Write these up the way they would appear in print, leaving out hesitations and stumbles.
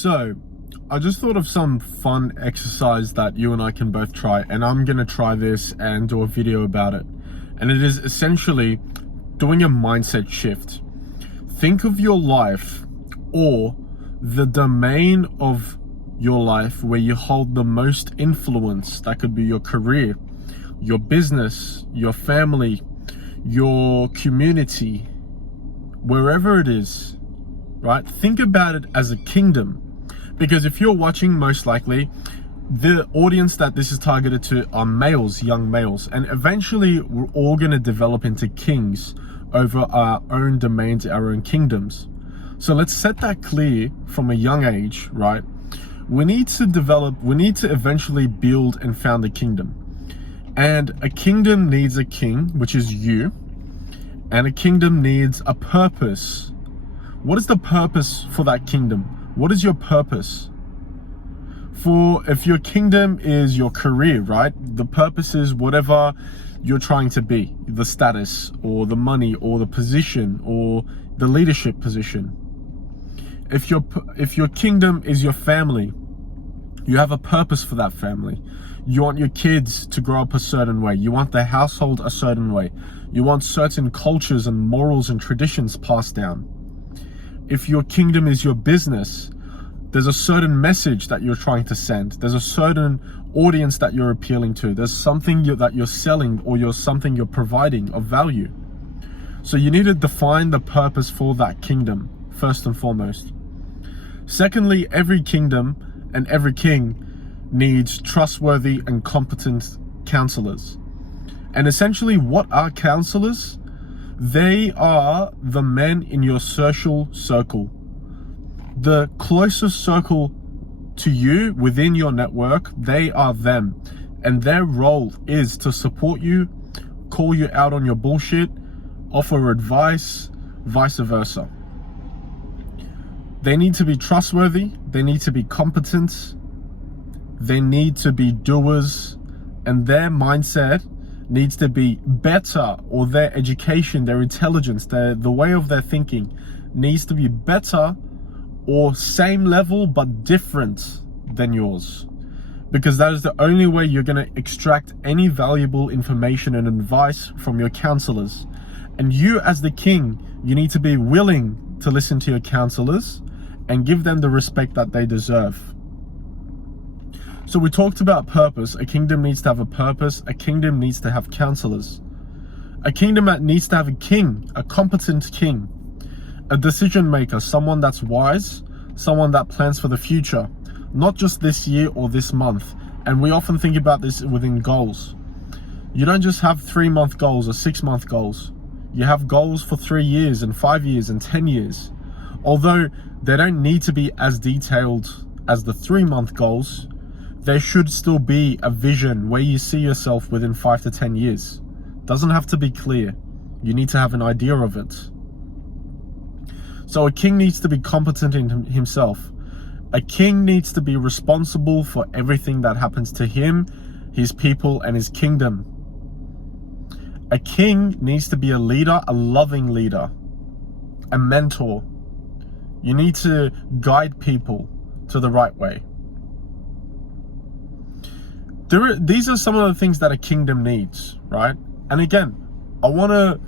So, I just thought of some fun exercise that you and I can both try, and I'm gonna try this and do a video about it. And it is essentially doing a mindset shift. Think of your life, or the domain of your life where you hold the most influence. That could be your career, your business, your family, your community, wherever it is, right? Think about it as a kingdom. Because if you're watching, most likely, the audience that this is targeted to are males, young males. And eventually, we're all going to develop into kings over our own domains, our own kingdoms. So let's set that clear from a young age, right? We need to eventually build and found a kingdom. And a kingdom needs a king, which is you. And a kingdom needs a purpose. What is the purpose for that kingdom? What is your purpose? If your kingdom is your career, right? The purpose is whatever you're trying to be, the status or the money or the position or the leadership position. If your kingdom is your family, you have a purpose for that family. You want your kids to grow up a certain way. You want the household a certain way. You want certain cultures and morals and traditions passed down. If your kingdom is your business, there's a certain message that you're trying to send. There's a certain audience that you're appealing to. There's something that you're selling, or something you're providing of value. So you need to define the purpose for that kingdom, first and foremost. Secondly, every kingdom and every king needs trustworthy and competent counselors. And essentially, what are counselors? They are the men in your social circle. The closest circle to you within your network, they are them. And their role is to support you, call you out on your bullshit, offer advice, vice versa. They need to be trustworthy, they need to be competent, they need to be doers, and their mindset needs to be better, or their education, their intelligence, the way of their thinking needs to be better or same level but different than yours. Because that is the only way you're going to extract any valuable information and advice from your counselors. And you, as the king, you need to be willing to listen to your counselors and give them the respect that they deserve. So we talked about purpose. A kingdom needs to have a purpose. A kingdom needs to have counselors. A kingdom that needs to have a king, a competent king, a decision maker, someone that's wise, someone that plans for the future, not just this year or this month. And we often think about this within goals. You don't just have 3-month goals or 6-month goals. You have goals for 3 years and 5 years and 10 years. Although they don't need to be as detailed as the 3-month goals, there should still be a vision where you see yourself within 5 to 10 years. Doesn't have to be clear. You need to have an idea of it. So a king needs to be competent in himself. A king needs to be responsible for everything that happens to him, his people, and his kingdom. A king needs to be a leader, a loving leader, a mentor. You need to guide people to the right way. These are some of the things that a kingdom needs, right? And again, I want to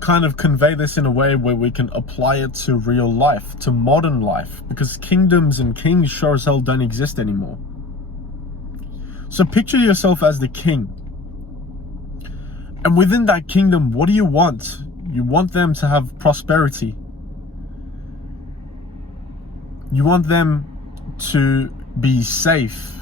kind of convey this in a way where we can apply it to real life, to modern life, because kingdoms and kings sure as hell don't exist anymore. So picture yourself as the king. And within that kingdom, what do you want? You want them to have prosperity. You want them to be safe.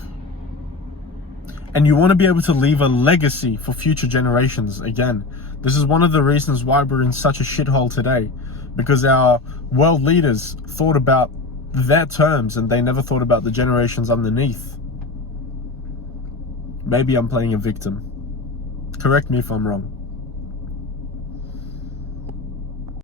And you want to be able to leave a legacy for future generations. Again, this is one of the reasons why we're in such a shithole today, because our world leaders thought about their terms and they never thought about the generations underneath. Maybe I'm playing a victim. Correct me if I'm wrong.